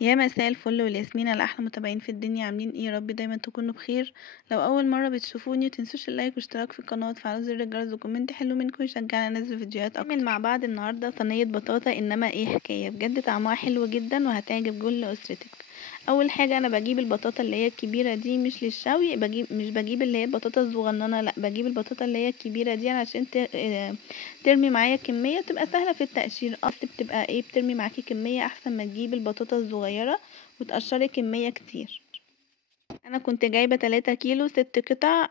يا مساء الفل والياسمين على احلى متابعين في الدنيا، عاملين ايه؟ يا رب دايما تكونوا بخير. لو اول مره بتشوفوني متنسوش اللايك واشتراك في القناه وتفعلوا زر الجرس وكومنت حلو منكم يشجعنا انزل فيديوهات اكتر. نعمل مع بعض النهارده صينيه بطاطا، انما ايه حكايه بجد، طعمها حلو جدا وهتعجب كل اسرتك. اول حاجه انا بجيب البطاطا اللي هي الكبيره دي، مش للشوي، مش بجيب اللي هي البطاطا الصغننه، لا بجيب البطاطا اللي هي الكبيره دي علشان ترمي معايا كميه، تبقى سهله في التقشير. اصل بتبقى ايه، بترمي معاكي كميه احسن ما تجيب البطاطا الصغيره وتقشري كميه كتير. انا كنت جايبه 3 كيلو 6 قطع،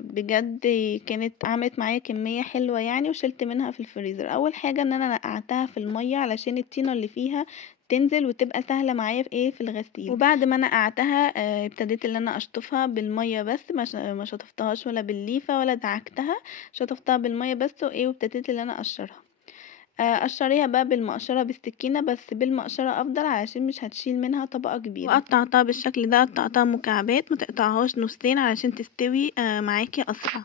بجد كانت عملت معايا كميه حلوه يعني، وشلت منها في الفريزر. اول حاجه ان انا نقعتها في الميه علشان الطينه اللي فيها تنزل وتبقى سهله معايا في ايه، في الغسيل. وبعد ما نقعتها ابتديت ان انا اشطفها بالميه بس، ما شطفتهاش ولا بالليفه ولا دعكتها، شطفتها بالميه بس وايه، وابتديت ان انا اقشرها. قشريها بقى بالمقشرة بالسكينة، بس بالمقشرة افضل علشان مش هتشيل منها طبقة كبيرة. وقطعتها بالشكل ده، قطعتها مكعبات، متقطعهاش نصين علشان تستوي معاكي اسرع.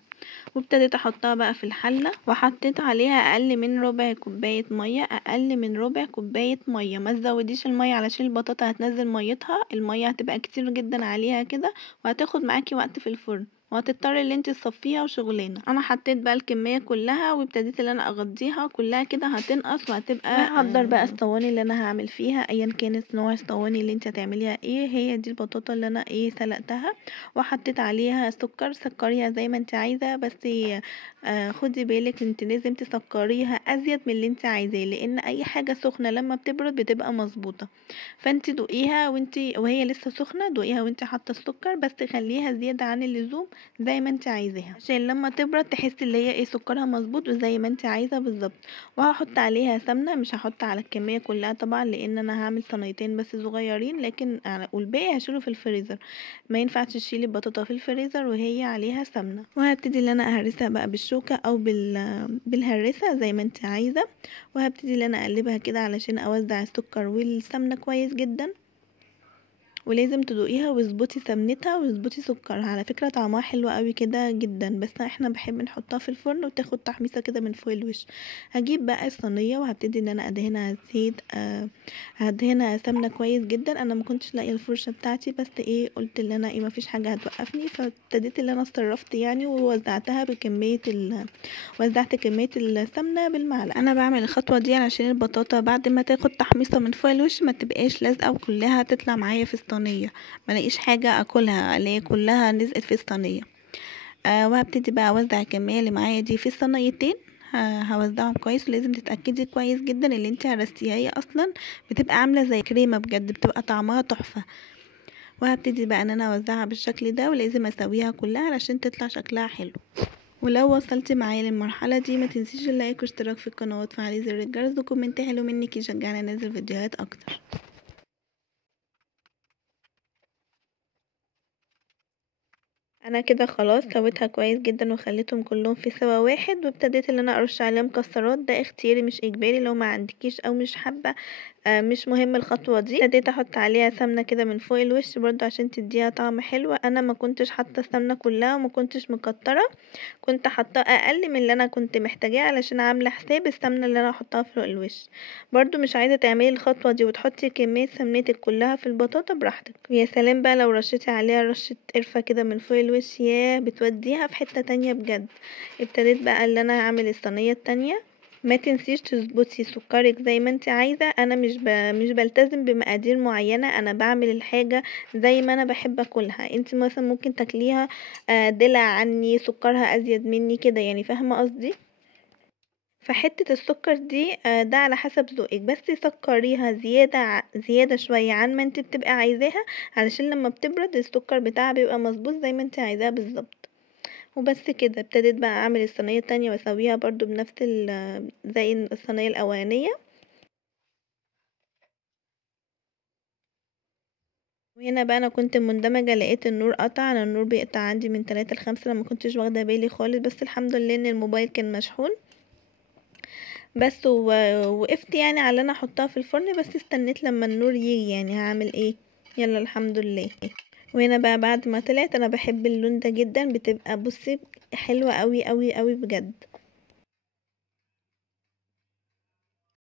وابتديت احطها بقى في الحلة، وحطيت عليها اقل من ربع كوباية مية، اقل من ربع كوباية مية. ما تزوديش المية علشان البطاطا هتنزل ميتها، المية هتبقى كتير جدا عليها كده وهتاخد معاكي وقت في الفرن، وهتضطري ان انت تصفيها وشغلانه. انا حطيت بقى الكميه كلها وابتديت ان انا اغطيها كلها كده، هتنقص وهتبقى. وهحضر بقى الصواني اللي انا هعمل فيها، ايا كانت نوع الصواني اللي انت هتعمليها ايه. هي دي البطاطا اللي انا ايه سلقتها، وحطيت عليها سكر، سكريها زي ما انت عايزه، بس خدي بالك انت لازم تسكريها ازيد من اللي انت عايزاه، لان اي حاجه سخنه لما بتبرد بتبقى مظبوطه. فانت دوقيها وهي لسه سخنه، دوقيها وانت حاطه السكر، بس خليها زياده عن اللزوم زي ما انت عايزاها، عشان لما تبرد تحسي اللي هي ايه، سكرها مظبوط وزي ما انت عايزه بالظبط. وهحط عليها سمنه، مش هحط على الكميه كلها طبعا لان انا هعمل صينيتين بس صغيرين، لكن والباقي هشيله في الفريزر. ما ينفعش تشيلي البطاطا في الفريزر وهي عليها سمنه. وهبتدي ان انا اهرسها بقى بالشوكه او بالهرسه زي ما انت عايزه، وهبتدي ان انا اقلبها كده علشان اوزع السكر والسمنه كويس جدا. ولازم تدوقيها واظبطي سمنتها واظبطي سكرها، على فكره طعمها حلو قوي كده جدا، بس احنا بحب نحطها في الفرن وتاخد تحميصه كده من فوق الوش. هجيب بقى الصينيه وهبتدي ان انا ادهنها زيت، هدهنها سمنه كويس جدا. انا ما كنتش لاقيه الفرشه بتاعتي، بس ايه قلت ان انا ايه مفيش حاجه هتوقفني، فابتديت ان انا اتصرفت يعني، ووزعتها بكميه وزعت كميه السمنه بالمعلقه. انا بعمل الخطوه دي علشان البطاطا بعد ما تاخد تحميصه من فوق الوش ما تبقاش لازقه وكلها تطلع معايا في الصينيه، ما لاقيش حاجه اكلها اللي هي كلها نزقت في الصينيه. وهبتدي بقى اوزع الكميه اللي معايا دي في الصينيتين. هوزعهم كويس، ولازم تتاكدي كويس جدا اللي انت هرستيها، هي اصلا بتبقى عامله زي كريمه بجد، بتبقى طعمها تحفه. وهبتدي بقى ان انا اوزعها بالشكل ده، ولازم اسويها كلها علشان تطلع شكلها حلو. ولو وصلتي معايا للمرحلة دي ما تنسيش اللايك واشتراك في القناة وتفعلي زر الجرس وكومنت حلو منك يشجعني انزل فيديوهات اكتر. انا كده خلاص سويتها كويس جدا وخليتهم كلهم في سوا واحد، وابتديت ان انا ارش عليها مكسرات، ده اختياري مش اجباري، لو ما عندكيش او مش حابه مش مهم الخطوه دي. ابتديت احط عليها سمنه كده من فوق الوش برضو عشان تديها طعم حلو. انا ما كنتش حاطه السمنه كلها وما كنتش مكتره، كنت حاطه اقل من اللي انا كنت محتاجاه علشان عامله حساب السمنه اللي انا هحطها فوق الوش. برضو مش عايزه تعملي الخطوه دي وتحطي كميه سمنتك كلها في البطاطا براحتك. يا سلام بقى لو رشيتي عليها رشه قرفه كده من فوق الوش، ياه بتوديها في حته تانية بجد. ابتديت بقى اللي انا هعمل الصينيه التانية. ما تنسيش تظبطي سكرك زي ما انت عايزه، انا مش بلتزم بمقادير معينه، انا بعمل الحاجه زي ما انا بحب اكلها. انت مثلا ممكن تاكليها دلع عني، سكرها ازيد مني كده يعني، فاهمه قصدي؟ فحته السكر دي ده على حسب ذوقك، بس سكريها زياده شويه عن ما انت بتبقى عايزاها، علشان لما بتبرد السكر بتاعها بيبقى مظبوط زي ما انت عايزاه بالظبط. وبس كده ابتديت بقى اعمل الصينيه التانية واسويها برضو بنفس زي الصينيه الاولانيه. وهنا بقى انا كنت مندمجه، لقيت النور قطع، انا النور بيقطع عندي من 3 ل5، لما كنتش واخده بالي خالص، بس الحمد لله ان الموبايل كان مشحون بس. وقفت يعني على انا احطها في الفرن، بس استنيت لما النور يجي، يعني هعمل ايه، يلا الحمد لله. وهنا بقى بعد ما طلعت، انا بحب اللون ده جدا، بتبقى بصي حلوه قوي قوي قوي بجد.